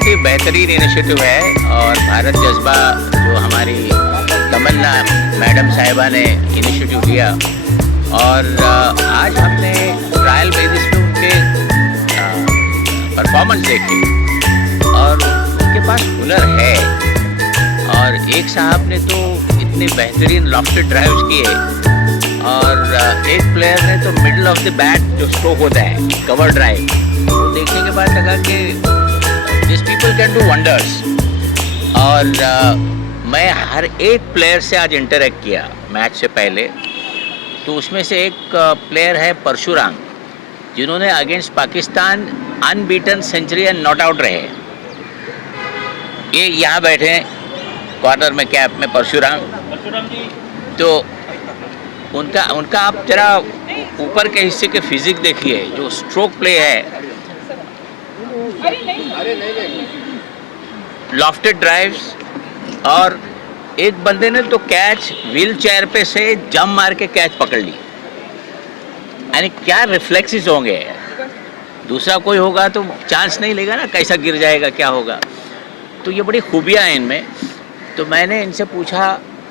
बहुत ही बेहतरीन इनिशिएटिव है और भारत जज्बा जो हमारी तमन्ना मैडम साहिबा ने इनिशिएटिव लिया और आज हमने ट्रायल बेसिस पे उनके परफॉर्मेंस देखी और उनके पास हुनर है। और एक साहब ने तो इतने बेहतरीन लॉफ्टेड ड्राइव्स किए और एक प्लेयर ने तो मिडल ऑफ द बैट जो स्ट्रोक होता है कवर ड्राइव, वो देखने के बाद लगा कि this people can do wonders. और मैं हर एक प्लेयर से आज इंटरेक्ट किया मैच से पहले, तो उसमें से एक प्लेयर है परशुराम, जिन्होंने against Pakistan unbeaten century and not out रहे। ये यहाँ बैठे हैं कॉर्नर में कैप में परशुराम जी। तो उनका आप जरा ऊपर के हिस्से के फिजिक देखिए, जो स्ट्रोक प्ले है, लॉफ्टेड ड्राइव्स, और एक बंदे ने तो कैच व्हील चेयर पे से जंप मार के कैच पकड़ ली। यानी क्या रिफ्लेक्सेस होंगे, दूसरा कोई होगा तो चांस नहीं लेगा ना, कैसा गिर जाएगा क्या होगा। तो ये बड़ी खूबियाँ हैं इनमें। तो मैंने इनसे पूछा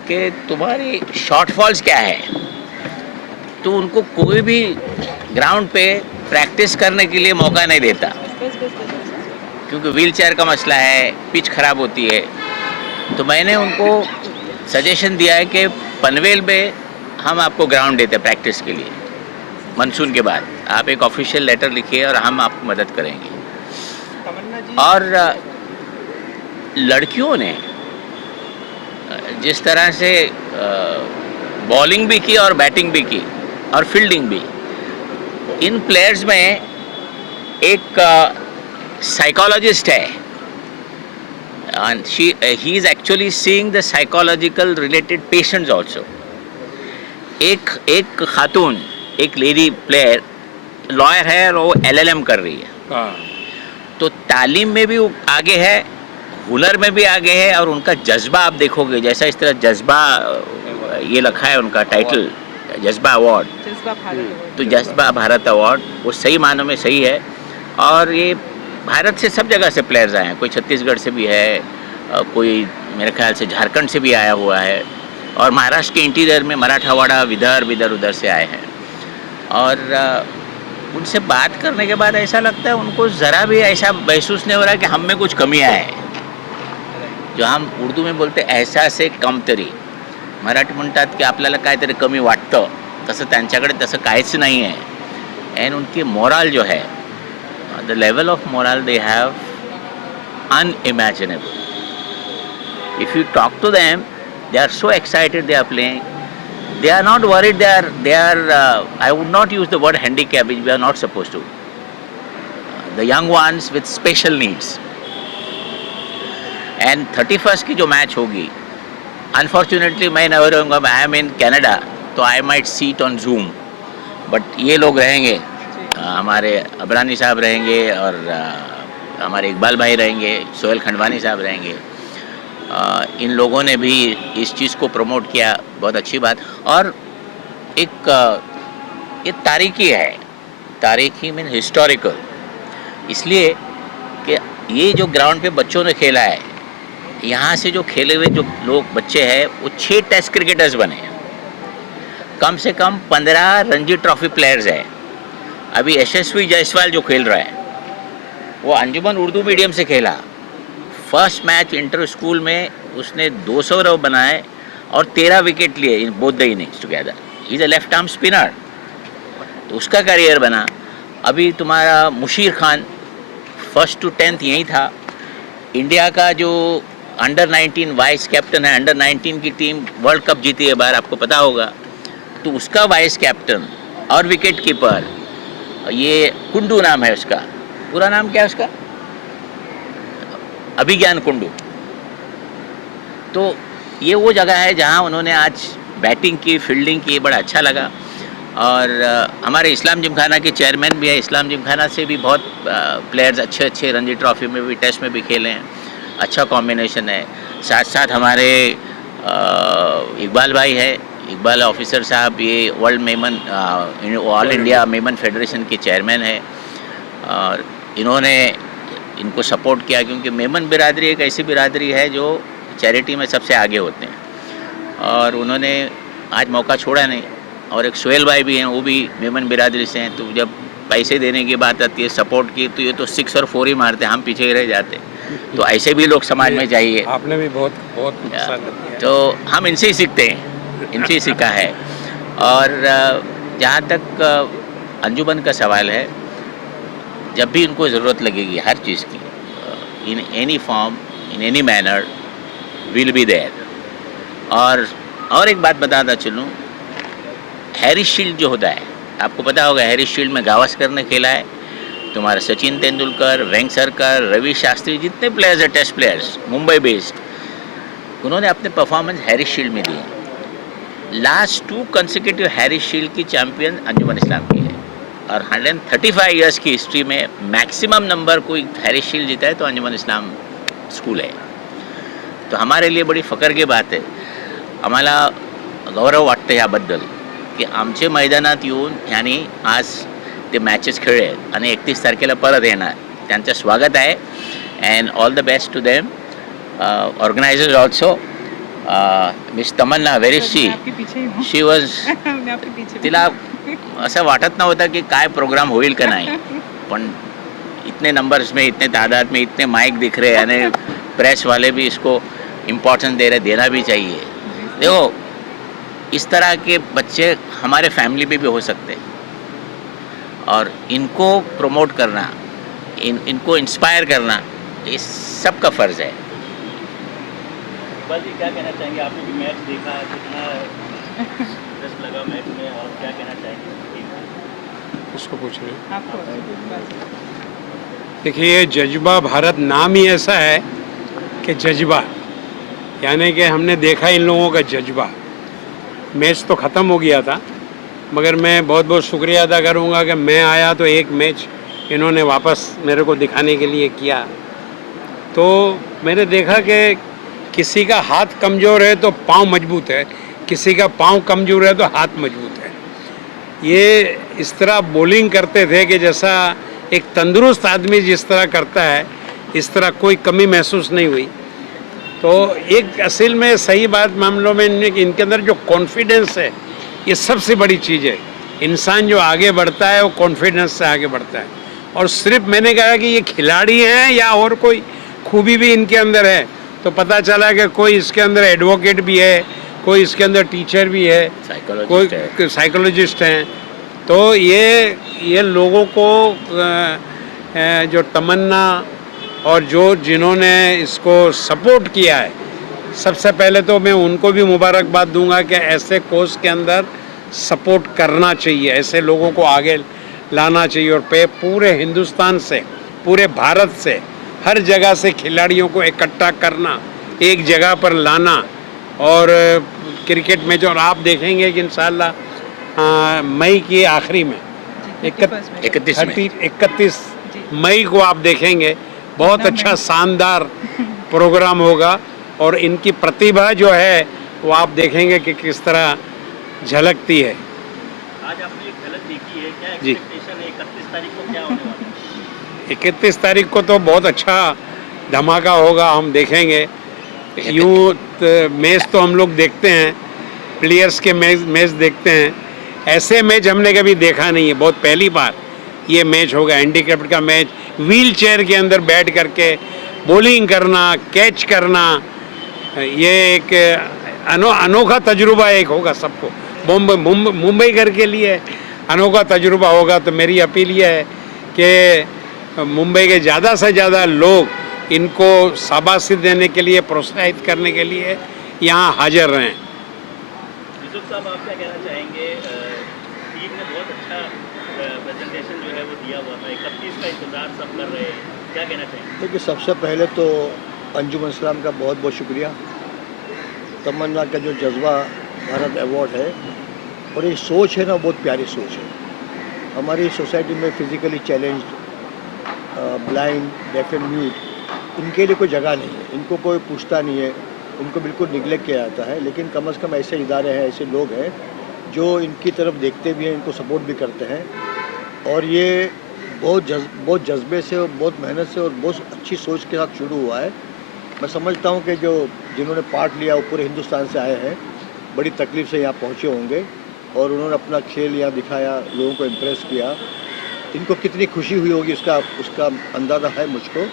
कि तुम्हारी शॉर्टफॉल्स क्या है, तो उनको कोई भी ग्राउंड पे प्रैक्टिस करने के लिए मौका नहीं देता, क्योंकि व्हील चेयर का मसला है, पिच खराब होती है। तो मैंने उनको सजेशन दिया है कि पनवेल में हम आपको ग्राउंड देते हैं प्रैक्टिस के लिए, मानसून के बाद आप एक ऑफिशियल लेटर लिखिए और हम आपको मदद करेंगे। और लड़कियों ने जिस तरह से बॉलिंग भी की और बैटिंग भी की और फील्डिंग भी, इन प्लेयर्स में एक साइकोलॉजिस्ट है and he is actually seeing the psychological related patients also। एक खातून, एक लेडी प्लेयर लॉयर है और वो LLM कर रही है। तो तालीम में भी आगे है, हुनर में भी आगे है, और उनका जज्बा आप देखोगे, जैसा इस तरह जज्बा ये लिखा है उनका टाइटल, जज्बा अवार्ड, तो जज्बा भारत अवार्ड वो सही मानों में सही है। और ये भारत से सब जगह से प्लेयर्स आए हैं, कोई छत्तीसगढ़ से भी है, कोई मेरे ख्याल से झारखंड से भी आया हुआ है, और महाराष्ट्र के इंटीरियर में मराठावाड़ा, विदर्भ इधर उधर से आए हैं। और उनसे बात करने के बाद ऐसा लगता है उनको ज़रा भी ऐसा महसूस नहीं हो रहा कि हम में कुछ कमियां हैं, जो हम उर्दू में बोलते एहसास कमतरी। मराठी म्हणतात की आपल्याला काहीतरी कमी वाटतं, तसं त्यांच्याकडे तसं काहीच नाही आहे। एंड उनकी मोरल जो है, the level of morale they have, unimaginable. If you talk to them, they are so excited they are playing. They are not worried. They are I would not use the word handicap, which we are not supposed to. The young ones with special needs. And 31st की जो match होगी, unfortunately मैं नहीं रहूँगा, I am in Canada, तो I might see it on Zoom. But ये लोग रहेंगे, हमारे अबरानी साहब रहेंगे और हमारे इकबाल भाई रहेंगे, सोहेल खंडवानी साहब रहेंगे। इन लोगों ने भी इस चीज़ को प्रमोट किया, बहुत अच्छी बात। और एक ये तारीखी है, तारीखी मीन हिस्टोरिकल, इसलिए कि ये जो ग्राउंड पे बच्चों ने खेला है, यहाँ से जो खेले हुए जो लोग बच्चे हैं वो 6 टेस्ट क्रिकेटर्स बने, कम से कम 15 रणजी ट्रॉफी प्लेयर्स हैं। अभी यशस्वी जायसवाल जो खेल रहा है वो अंजुमन उर्दू मीडियम से खेला, फर्स्ट मैच इंटर स्कूल में उसने 200 रन बनाए और 13 विकेट लिए in both the innings together. He is a left arm spinner, तो उसका करियर बना। अभी तुम्हारा Musheer Khan first to 10th यहीं था। इंडिया का जो अंडर 19 वाइस कैप्टन है, अंडर 19 की टीम वर्ल्ड कप जीती है बार, आपको पता होगा, तो उसका वाइस कैप्टन और विकेट कीपर ये कुंडू नाम है उसका, पूरा नाम क्या है उसका, अभिज्ञान कुंडू। तो ये वो जगह है जहाँ उन्होंने आज बैटिंग की, फील्डिंग की, बड़ा अच्छा लगा। और हमारे इस्लाम जिमखाना के चेयरमैन भी है, इस्लाम जिमखाना से भी बहुत प्लेयर्स अच्छे रणजी ट्रॉफी में भी, टेस्ट में भी खेले हैं, अच्छा कॉम्बिनेशन है। साथ साथ हमारे इकबाल भाई है, इकबाल ऑफिसर साहब, ये world Memon, all India Memon federation के चेयरमैन है। और इन्होंने इनको सपोर्ट किया, क्योंकि मेमन बिरादरी एक ऐसी बिरादरी है जो चैरिटी में सबसे आगे होते हैं, और उन्होंने आज मौका छोड़ा नहीं। और एक सोहेल भाई भी हैं, वो भी मेमन बिरादरी से हैं, तो जब पैसे देने की बात आती है, सपोर्ट की, तो ये तो 6 और 4 ही मारते, हम पीछे ही रह जाते। तो ऐसे भी लोग समाज में चाहिए। आपने भी बहुत बहुत नुकसान किया है। तो हम इनसे ही सीखते हैं, इनसे ही सीखा है। और जहाँ तक अंजुमन का सवाल है, जब भी उनको ज़रूरत लगेगी हर चीज़ की, in any form, in any manner, will be there. और एक बात बताता चलूँ, हैरिस शील्ड जो होता है, आपको पता होगा, हैरिस शील्ड में गावस्कर ने खेला है, तुम्हारा सचिन तेंदुलकर, वेंकसरकर, रवि शास्त्री, जितने प्लेयर्स हैं टेस्ट प्लेयर्स मुंबई बेस्ड, उन्होंने अपने परफॉर्मेंस हैरिस शील्ड में दिए। लास्ट 2 कंसेक्यूटिव हैरिस शील्ड की चैंपियन अंजुमन इस्लाम की है, और 135 इयर्स की हिस्ट्री में मैक्सिमम नंबर कोई हैरिस शील्ड जीता है तो अंजुमन इस्लाम स्कूल है। तो हमारे लिए बड़ी फकर की बात आहे, आम्हाला गौरव वाटतं याबद्दल की आमचे मैदानात येऊन यांनी आज ते मॅचेस खेळले आणि 31 तारखेला परत येणार. त्यांचं स्वागत आहे and all the best to them. Organisers also miss Tamanna very she was, तिला असं वाटत नव्हतं की काय प्रोग्राम होईल का नाही, पण इतने नंबर्स में, इतने तादाद में, इतने माइक दिख रहे हैं, प्रेस वाले भी इसको इम्पोर्टेंस दे रहे, देना भी चाहिए. देखो, इस तरह के बच्चे हमारे फैमिली में भी हो सकते हैं, और इनको प्रमोट करना, इनको इंस्पायर करना, ये सबका फ़र्ज़ है. इकबाल जी, क्या कहना चाहेंगे? आपने भी मैच देखा, कितना इंटरेस्ट लगा मैच में, और क्या कहना चाहेंगे? उसको पूछ रहे देखिए, जज्बा भारत नाम ही ऐसा है कि जज्बा, यानी कि हमने देखा इन लोगों का जज्बा. मैच तो ख़त्म हो गया था, मगर मैं बहुत बहुत शुक्रिया अदा करूँगा कि मैं आया तो एक मैच इन्होंने वापस मेरे को दिखाने के लिए किया. तो मैंने देखा कि किसी का हाथ कमज़ोर है तो पाँव मजबूत है, किसी का पाँव कमज़ोर है तो हाथ मजबूत है. ये इस तरह बॉलिंग करते थे कि जैसा एक तंदुरुस्त आदमी जिस तरह करता है, इस तरह कोई कमी महसूस नहीं हुई. तो एक असल में सही बात मामलों में इनके अंदर जो कॉन्फिडेंस है, ये सबसे बड़ी चीज़ है. इंसान जो आगे बढ़ता है वो कॉन्फिडेंस से आगे बढ़ता है. और सिर्फ मैंने कहा कि ये खिलाड़ी हैं या और कोई खूबी भी इनके अंदर है, तो पता चला कि कोई इसके अंदर एडवोकेट भी है, कोई इसके अंदर टीचर भी है, कोई साइकोलॉजिस्ट हैं. तो ये लोगों को जो तमन्ना और जिन्होंने इसको सपोर्ट किया है, सबसे पहले तो मैं उनको भी मुबारकबाद दूंगा कि ऐसे कोर्स के अंदर सपोर्ट करना चाहिए, ऐसे लोगों को आगे लाना चाहिए. और पूरे हिंदुस्तान से, पूरे भारत से, हर जगह से खिलाड़ियों को इकट्ठा करना, एक जगह पर लाना. और क्रिकेट मैच, और आप देखेंगे कि इंशाल्लाह मई की आखिरी में 31 मई को आप देखेंगे, बहुत अच्छा शानदार प्रोग्राम होगा. और इनकी प्रतिभा जो है वो आप देखेंगे कि किस तरह झलकती है. आज आपने एक झलक देखी है, क्या जी. एक्सपेक्टेशन है 31 तारीख को क्या होने वाला है? 31 तारीख को तो बहुत अच्छा धमाका होगा, हम देखेंगे. यूँ मैच तो हम लोग देखते हैं, प्लेयर्स के मैच देखते हैं, ऐसे मैच हमने कभी देखा नहीं है. बहुत पहली बार ये मैच होगा, हैंडीकैप्ड का मैच, व्हील चेयर के अंदर बैठ करके बॉलिंग करना, कैच करना. ये एक अनोखा तजुर्बा एक होगा सबको. मुंबई घर के लिए अनोखा तजुर्बा होगा. तो मेरी अपील ये है कि मुंबई के ज़्यादा से ज़्यादा लोग इनको शाबाशी देने के लिए, प्रोत्साहित करने के लिए यहाँ हाजिर रहें. यूसुफ साहब, आप क्या कहना चाहेंगे? टीम ने बहुत अच्छा प्रेजेंटेशन जो है वो दिया हुआ था, 31 का इंतज़ार सब कर रहे हैं, क्या कहना चाहेंगे? देखिए, सबसे पहले तो अंजुमन इस्लाम का बहुत बहुत शुक्रिया. तमन्ना का जो जज्बा भारत अवार्ड है, और ये सोच है ना, बहुत प्यारी सोच है. हमारी सोसाइटी में physically challenged, blind, deaf and mute, इनके लिए कोई जगह नहीं है, इनको कोई पूछता नहीं है, इनको बिल्कुल निगलेक्ट किया जाता है. लेकिन कम से कम ऐसे इदारे हैं, ऐसे लोग हैं जो इनकी तरफ देखते भी हैं, इनको सपोर्ट भी करते हैं. और ये बहुत जज्बे से और बहुत मेहनत से और बहुत अच्छी सोच के साथ शुरू हुआ है। मैं समझता हूँ कि जिन्होंने पार्ट लिया वो पूरे हिंदुस्तान से आए हैं, बड़ी तकलीफ से यहाँ पहुँचे होंगे और उन्होंने अपना खेल यहाँ दिखाया, लोगों को इम्प्रेस किया। इनको कितनी खुशी हुई होगी उसका अंदाज़ा है मुझको।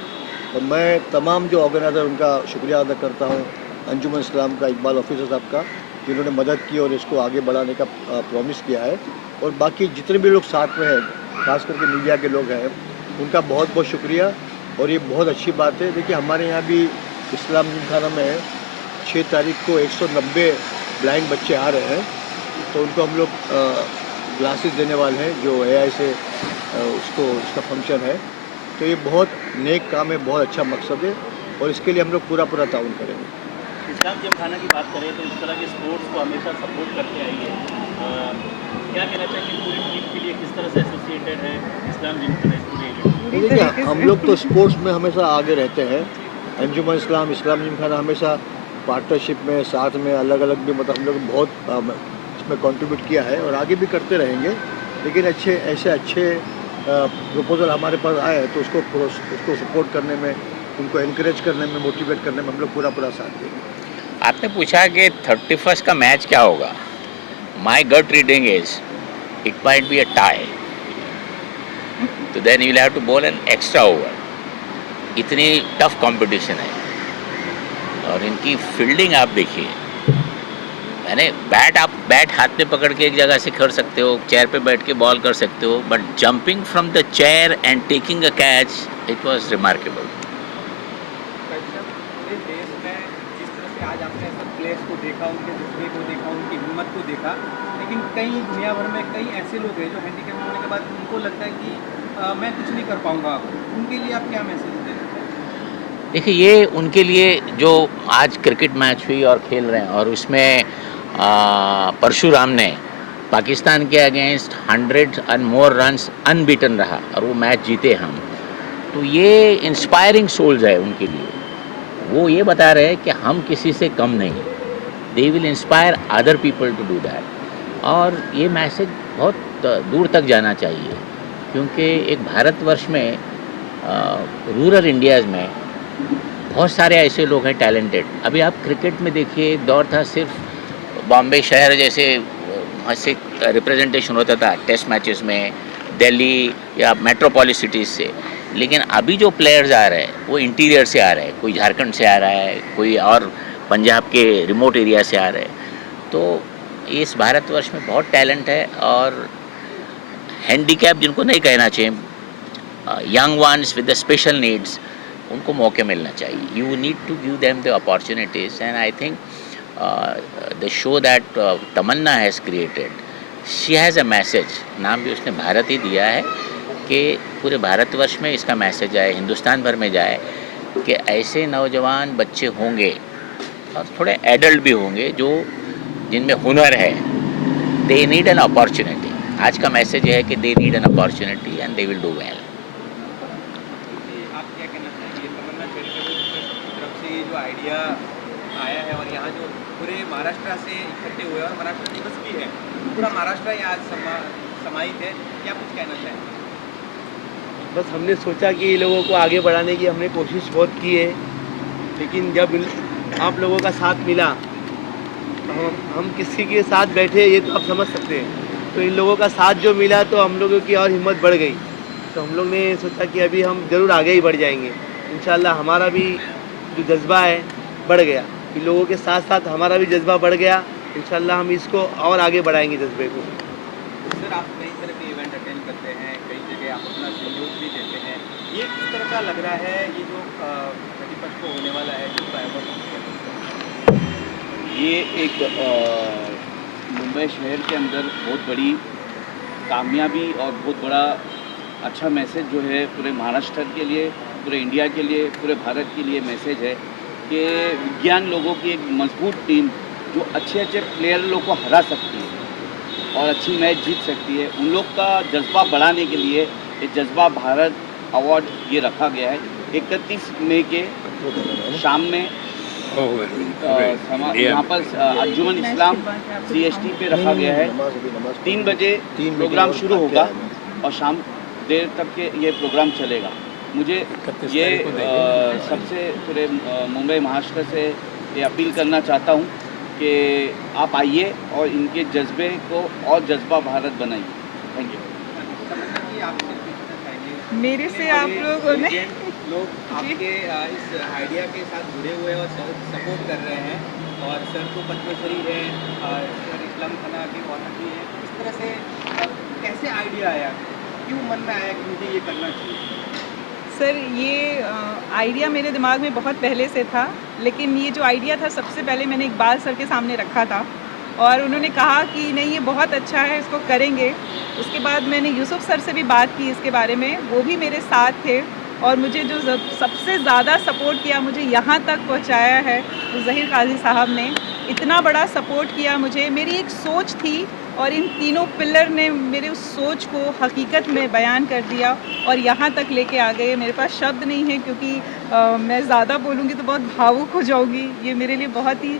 और मैं तमाम जो ऑर्गेनाइज़र उनका शुक्रिया अदा करता हूँ, अंजुमन इस्लाम का, इकबाल ऑफिसर साहब का, जिन्होंने मदद की और इसको आगे बढ़ाने का प्रॉमिस किया है। और बाकी जितने भी लोग साथ में हैं, खास करके मीडिया के लोग हैं, उनका बहुत बहुत शुक्रिया। और ये बहुत अच्छी बात है। देखिए हमारे यहाँ भी इस्लाम जिमखाना में 6 तारीख को 190 ब्लाइंड बच्चे आ रहे हैं, तो उनको हम लोग ग्लासेस देने वाले हैं, जो AI से उसका फंक्शन है। तो ये बहुत नेक काम है, बहुत अच्छा मकसद है और इसके लिए हम लोग पूरा ताउन करेंगे। इस्लाम जिमखाना की बात करें तो इस तरह के स्पोर्ट्स को हमेशा सपोर्ट करते आई है। क्या कहना चाहिए पूरी टीम के लिए, किस तरह से एसोसिएटेड है इस्लाम जिमखाना पूरे एरिया? देखिए हम लोग तो स्पोर्ट्स में हमेशा आगे रहते हैं। अंजुमन इस्लाम जिमखाना हमेशा पार्टनरशिप में, साथ में, अलग अलग भी, मतलब हम लोग बहुत इसमें कंट्रीब्यूट किया है और आगे भी करते रहेंगे। लेकिन ऐसे अच्छे प्रपोजल हमारे पास आए हैं तो उसको सपोर्ट करने में, उनको इनकरेज करने में, मोटिवेट करने में हम लोग पूरा साथ देंगे। आपने पूछा कि 31st का मैच क्या होगा। My gut reading is it might be a tie, तो then you will have to bowl an extra over. इतनी टफ कंपटीशन है और इनकी फील्डिंग आप देखिए, यानी आप बैट हाथ में पकड़ के एक जगह से कर सकते हो, चेयर पे बैठ के बॉल कर सकते हो, but jumping from the chair and taking a catch, it was remarkable. पूरे देश में जिस तरह से आज आपने सब प्लेयर्स को देखा, उनके जज्बे को देखा, उनकी हिम्मत को देखा, लेकिन कई दुनिया भर में कई ऐसे लोग हैं जो हैंडीकैप होने के बाद उनको लगता है कि मैं कुछ नहीं कर पाऊँगा। उनके लिए आप क्या मैसेज देना चाहेंगे? देखिए ये उनके लिए जो आज क्रिकेट मैच हुई और खेल रहे हैं और उसमें परशुराम ने पाकिस्तान के against 100 and more runs unbeaten रहा और वो मैच जीते हम, तो ये इंस्पायरिंग सोल्स है उनके लिए। वो ये बता रहे हैं कि हम किसी से कम नहीं, they will inspire other people to do that. और ये मैसेज बहुत दूर तक जाना चाहिए, क्योंकि एक भारतवर्ष में रूरल इंडियाज़ में बहुत सारे ऐसे लोग हैं टैलेंटेड। अभी आप क्रिकेट में देखिए, एक दौर था सिर्फ बॉम्बे शहर जैसे वहाँ से रिप्रेजेंटेशन होता था टेस्ट मैचेस में, दिल्ली या मेट्रोपॉलिस सिटीज़ से। लेकिन अभी जो प्लेयर्स आ रहे हैं वो इंटीरियर से आ रहे हैं, कोई झारखंड से आ रहा है, कोई और पंजाब के रिमोट एरिया से आ रहे हैं। तो इस भारतवर्ष में बहुत टैलेंट है और हैंडीकैप जिनको नहीं कहना चाहिए, young ones with the special needs, उनको मौके मिलना चाहिए। You need to give them the opportunities and I think the show that Tamanna has created, she has a message, नाम भी उसने भारत ही दिया है, कि पूरे भारतवर्ष में इसका मैसेज जाए, हिंदुस्तान भर में जाए कि ऐसे नौजवान बच्चे होंगे और थोड़े एडल्ट भी होंगे जो जिनमें हुनर है, दे नीड एन अपॉर्चुनिटी। आज का मैसेज है कि they need an opportunity and they will do well. आप क्या कहना चाहिए, तमन्ना चैरिटेबल ट्रस्ट की तरफ से ये जो आइडिया आया है और यहाँ जो पूरे महाराष्ट्र से इकट्ठे हुए और महाराष्ट्र दिवस भी है, पूरा महाराष्ट्र यहाँ आज समाहित है, क्या कुछ कहना चाहेंगे? बस हमने सोचा कि ये लोगों को आगे बढ़ाने की हमने कोशिश बहुत की है, लेकिन जब आप लोगों का साथ मिला तो हम किसी के साथ बैठे ये तो आप समझ सकते हैं। तो इन लोगों का साथ जो मिला तो हम लोगों की और हिम्मत बढ़ गई। तो हम लोग ने सोचा कि अभी हम ज़रूर आगे ही बढ़ जाएंगे इंशाल्लाह। हमारा भी जो जज्बा है बढ़ गया, इन लोगों के साथ साथ हमारा भी जज्बा बढ़ गया। इंशाल्लाह हम इसको और आगे बढ़ाएंगे जज्बे को। सर आप कई तरह के इवेंट अटेंड करते हैं, कई जगह आप अपना सहयोग भी देते हैं, ये किस तरह का लग रहा है ये जो 31 को होने वाला है जिसका अवार्ड? ये एक मुंबई शहर के अंदर बहुत बड़ी कामयाबी और बहुत बड़ा अच्छा मैसेज जो है पूरे महाराष्ट्र के लिए, पूरे इंडिया के लिए, पूरे भारत के लिए मैसेज है कि विज्ञान लोगों की एक मजबूत टीम जो अच्छे अच्छे प्लेयर लोग को हरा सकती है और अच्छी मैच जीत सकती है, उन लोग का जज्बा बढ़ाने के लिए ये जज्बा भारत अवार्ड ये रखा गया है। 31 मई के शाम में यहाँ पर अंजुमन इस्लाम CST पे रखा गया है। 3 बजे प्रोग्राम शुरू होगा और शाम देर तक के ये प्रोग्राम चलेगा। मुझे 31 ये तारीख को देंगे। सबसे पूरे मुंबई महाराष्ट्र से ये अपील करना चाहता हूँ कि आप आइए और इनके जज्बे को और जज्बा भारत बनाइए। Thank you. तमन्ना जी, आपसे पूछना चाहेंगे, मेरे से इतने आप बड़े लोगों ने legend लोग आपके इस आइडिया के साथ जुड़े हुए हैं और सपोर्ट कर रहे हैं, और सर को पद्मश्री है, सर इस्लाम खाना की ऑनर भी है। इस तरह से कैसे आइडिया आया, क्यों मन में आया कि मुझे ये करना चाहिए? सर ये आइडिया मेरे दिमाग में बहुत पहले से था, लेकिन ये जो आइडिया था सबसे पहले मैंने इकबाल सर के सामने रखा था और उन्होंने कहा कि नहीं ये बहुत अच्छा है, इसको करेंगे। उसके बाद मैंने यूसुफ सर से भी बात की इसके बारे में, वो भी मेरे साथ थे और मुझे जो सबसे ज़्यादा सपोर्ट किया, मुझे यहाँ तक पहुँचाया है, वो ज़हीर काजी साहब ने इतना बड़ा सपोर्ट किया मुझे। मेरी एक सोच थी और इन तीनों पिलर ने मेरे उस सोच को हकीकत में बयान कर दिया और यहाँ तक लेके आ गए। मेरे पास शब्द नहीं है क्योंकि मैं ज़्यादा बोलूँगी तो बहुत भावुक हो जाऊँगी। ये मेरे लिए बहुत ही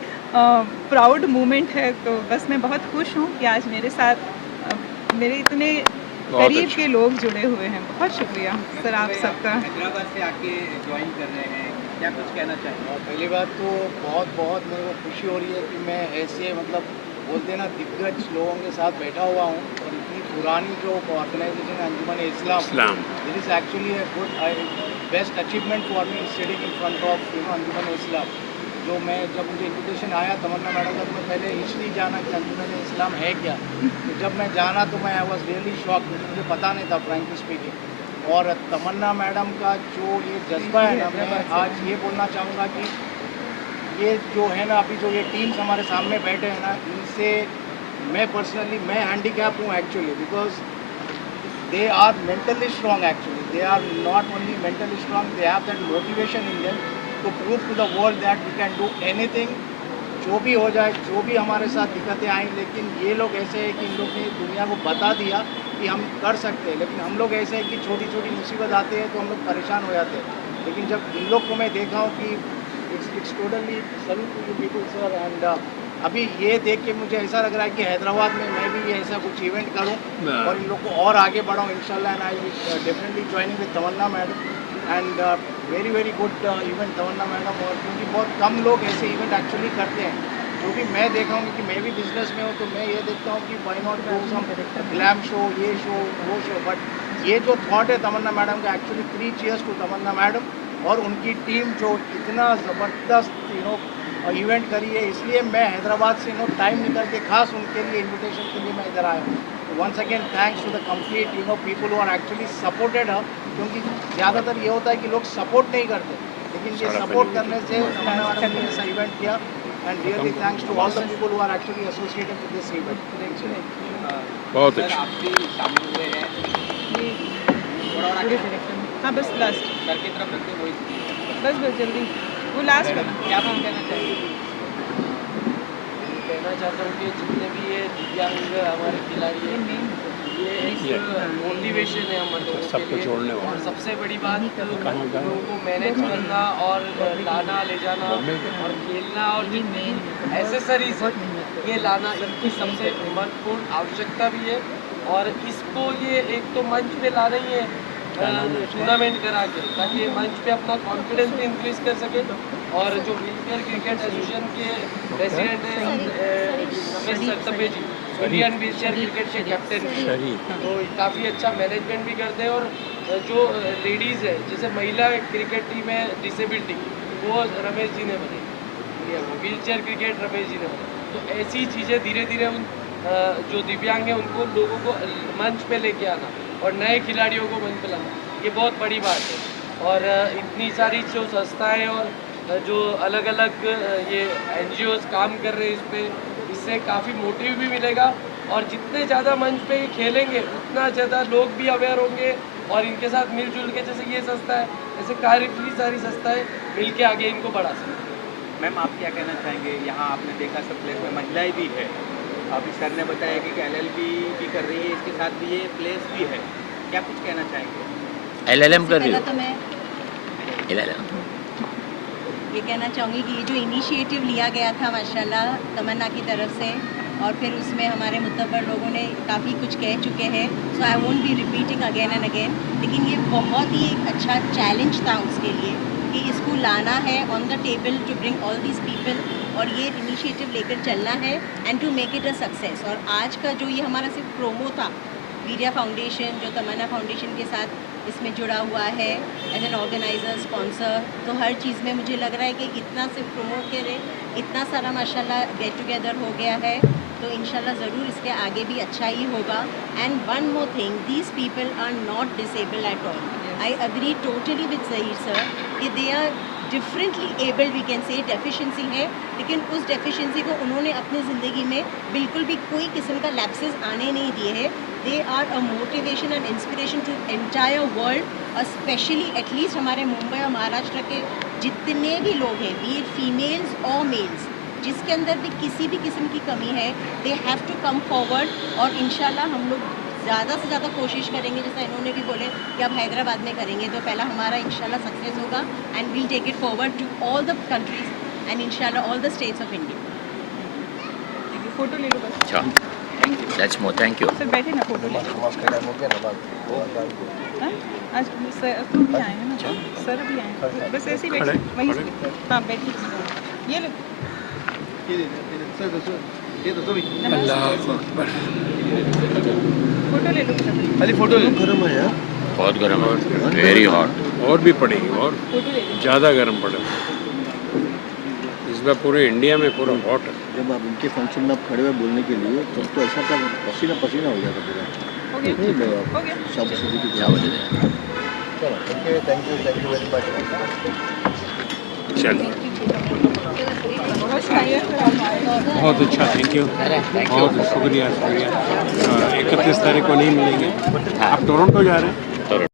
प्राउड मोमेंट है। तो बस मैं बहुत खुश हूँ कि आज मेरे साथ मेरे इतने करीब के लोग जुड़े हुए हैं। बहुत शुक्रिया सर आप सबका। हैदराबाद से आके ज्वाइन कर रहे हैं, क्या कुछ कहना चाहेंगे? पहली बात तो बहुत बहुत मेरे को खुशी हो रही है कि मैं ऐसे मतलब बोलते हैं ना दिग्गज लोगों के साथ बैठा हुआ हूँ और इतनी पुरानी जो ऑर्गेनाइजेशन है Anjuman Islam, this is actually a good best achievement for me sitting in front of Anjuman Islam. जो मैं जब मुझे इन्विटेशन आया तमन्ना मैडम का, तो मैं पहले हिस्ट्री जाना कि अंजुमन इस्लाम है क्या। तो जब मैं जाना तो मैं आई वॉज रियली शॉक, मुझे पता नहीं था फ्रैंकली स्पीकिंग। और तमन्ना मैडम का जो ये जज्बा है ना, मैं आज ये बोलना चाहूँगा कि ये जो है ना अभी जो ये टीम्स हमारे सामने बैठे हैं ना, इनसे मैं पर्सनली मैं हैंडीकैप हूँ actually, because they are mentally strong actually, they are not only mentally strong, they have that motivation in them to prove to the world that we can do anything. जो भी हो जाए, जो भी हमारे साथ दिक्कतें आएँ, लेकिन ये लोग ऐसे हैं कि इन लोग ने दुनिया को बता दिया कि हम कर सकते हैं। लेकिन हम लोग ऐसे हैं कि छोटी छोटी मुसीबत आती है तो हम लोग परेशान हो जाते हैं। लेकिन जब इन लोग को मैं देखा हूँ कि it's totally salute to you people sir. And अभी ये देख के मुझे ऐसा लग रहा है कि हैदराबाद में मैं भी ये ऐसा कुछ इवेंट करूं और इन लोग को और आगे बढ़ाऊं इंशाल्लाह। And I will definitely joining with Tamanna madam and very very good event Tamanna madam. और क्योंकि बहुत कम लोग ऐसे इवेंट एक्चुअली करते हैं, जो भी मैं देखा हूँ कि मैं भी बिजनेस में हूँ, तो मैं ये देखता हूँ कि why not do some glam show, ये शो वो शो। बट ये जो थॉट है तमन्ना मैडम का, actually 3 cheers to Tamanna madam और उनकी टीम जो इतना ज़बरदस्त इवेंट करी है। इसलिए मैं हैदराबाद से टाइम निकल के खास उनके लिए इनविटेशन के लिए मैं इधर आया हूँ। तो once again thanks to the complete people who are actually supported her. क्योंकि ज़्यादातर ये होता है कि लोग सपोर्ट नहीं करते, लेकिन ये सपोर्ट करने से तमन्ना मैडम ने ऐसा इवेंट किया। And really thanks to all the people who are actually associated with this event. बहुत सर अच्छा। आप भी शामिल हुए हैं, थोड़ा और आगे हाँ बस लास्ट, सर की तरफ रखते हुए बस जल्दी वो लास्ट मैडम क्या कुछ कहना चाहेंगे? कहना चाहता हूँ कि जितने भी ये दिव्यांग हमारे खिलाड़ी हैं, ये एक मोटिवेशन है हम लोगों के सबको लिए। जोड़ने और वाला। सबसे बड़ी बात कहाँ गए? लोगों को मैनेज करना और लाना ले जाना और खेलना और जितनी एसेसरीज ये लाना, इनकी सबसे महत्वपूर्ण आवश्यकता भी है। और इसको ये एक तो मंच पे ला रही है टूर्नामेंट करा के, ताकि ये मंच पे अपना कॉन्फिडेंस भी इंक्रीज कर सके। और जो व्हीलचेयर क्रिकेट एसोसिएशन के प्रेसिडेंट हैं रमेश सरतपे जी, इंडियन व्हीलचेयर क्रिकेट के कैप्टन भी, तो काफ़ी अच्छा मैनेजमेंट भी करते हैं। और जो लेडीज़ है, जैसे महिला क्रिकेट टीम है डिसेबिलिटी, वो रमेश जी ने बनाई, व्हीलचेयर क्रिकेट रमेश जी ने बनाई। तो ऐसी चीज़ें धीरे धीरे उन जो दिव्यांग हैं उनको लोगों को मंच पे लेके आना और नए खिलाड़ियों को मंच पे लाना, ये बहुत बड़ी बात है। और इतनी सारी जो संस्थाएं और जो अलग अलग ये NGOs काम कर रहे हैं इस पर, इससे काफ़ी मोटिव भी मिलेगा। और जितने ज़्यादा मंच पे ये खेलेंगे उतना ज़्यादा लोग भी अवेयर होंगे और इनके साथ मिलजुल के, जैसे ये संस्था है, ऐसे काफ़ी सारी संस्थाएँ मिल के आगे इनको बढ़ा सकते। मैम आप क्या कहना चाहेंगे? यहाँ आपने देखा सब प्लेस में महिलाएं भी है, अभी सर ने बताया कि LLB भी कर रही है, इसके साथ भी ये प्लेस भी है, क्या कुछ कहना चाहेंगे? LLM कर रही पहला हो? तो मैं LLM। ये कहना चाहूँगी कि ये जो इनिशिएटिव लिया गया था माशाल्लाह तमन्ना की तरफ से, और फिर उसमें हमारे मुतबर लोगों ने काफ़ी कुछ कह चुके हैं, so I won't be repeating again and again. लेकिन ये बहुत ही एक अच्छा चैलेंज था उसके लिए कि इसको लाना है on the table to bring all these people और ये इनिशिएटिव लेकर चलना है and to make it a success. और आज का जो ये हमारा सिर्फ प्रोमो था, वीडिया फाउंडेशन जो तमन्ना फाउंडेशन के साथ इसमें जुड़ा हुआ है एज एन ऑर्गेनाइज़र स्पॉन्सर, तो हर चीज़ में मुझे लग रहा है कि इतना सिर्फ प्रोमो करे, इतना सारा माशाल्लाह गेट टुगेदर हो गया है, तो इंशाल्लाह ज़रूर इसके आगे भी अच्छा ही होगा। And one more thing, these people are not disabled at all. I agree totally with Zaheer sir कि they are differently abled, we can say deficiency है, लेकिन उस डेफिशिएंसी को उन्होंने अपनी ज़िंदगी में बिल्कुल भी कोई किस्म का लैप्सेस आने नहीं दिए हैं। They are a motivation and inspiration to entire world, specially at least हमारे मुंबई और महाराष्ट्र के जितने भी लोग हैं, बी इट फीमेल्स और मेल्स, जिसके अंदर भी किसी भी किस्म की कमी है, they have to come forward. और इंशाल्लाह हम लोग ज़्यादा से ज़्यादा कोशिश करेंगे, जैसा इन्होंने भी बोले कि अब हैदराबाद में करेंगे, तो पहला हमारा इंशाल्लाह सक्सेस होगा and we'll take it forward to all the countries and इंशाल्लाह all the states of India. Photo ले लो बस। अच्छा, that's more, thank you. Sir बैठे ना, फोटो ले लो। हाँ? आज सर तो भी आए हैं ना, सर भी आए हैं, बस ऐसे ही बैठे वहीं से। हाँ बैठिए, ये लो। अल्लाह अकबर। फोटो ले लो। खाली फोटो ले। गर्म है यार, बहुत गर्म है, वेरी हॉट। और भी पड़ेगी, और फोटो ले लो। ज़्यादा गर्म पड़ेगा। इस बार पूरे इंडिया में पूरा हॉट है। जब आप उनके फंक्शन में आप खड़े हुए बोलने के लिए, तब तो ऐसा था पसीना पसीना हो जाता पूरा। हो गया, नहीं लो हो गया। शाबाश की क्या बोले थे? चलो, थैंक यू वेरी मच। चलिए, बहुत शुक्रिया। बहुत अच्छा, थैंक यू, बहुत शुक्रिया शुक्रिया। 31 तारीख को नहीं मिलेंगे। आप टोरंटो जा रहे हैं?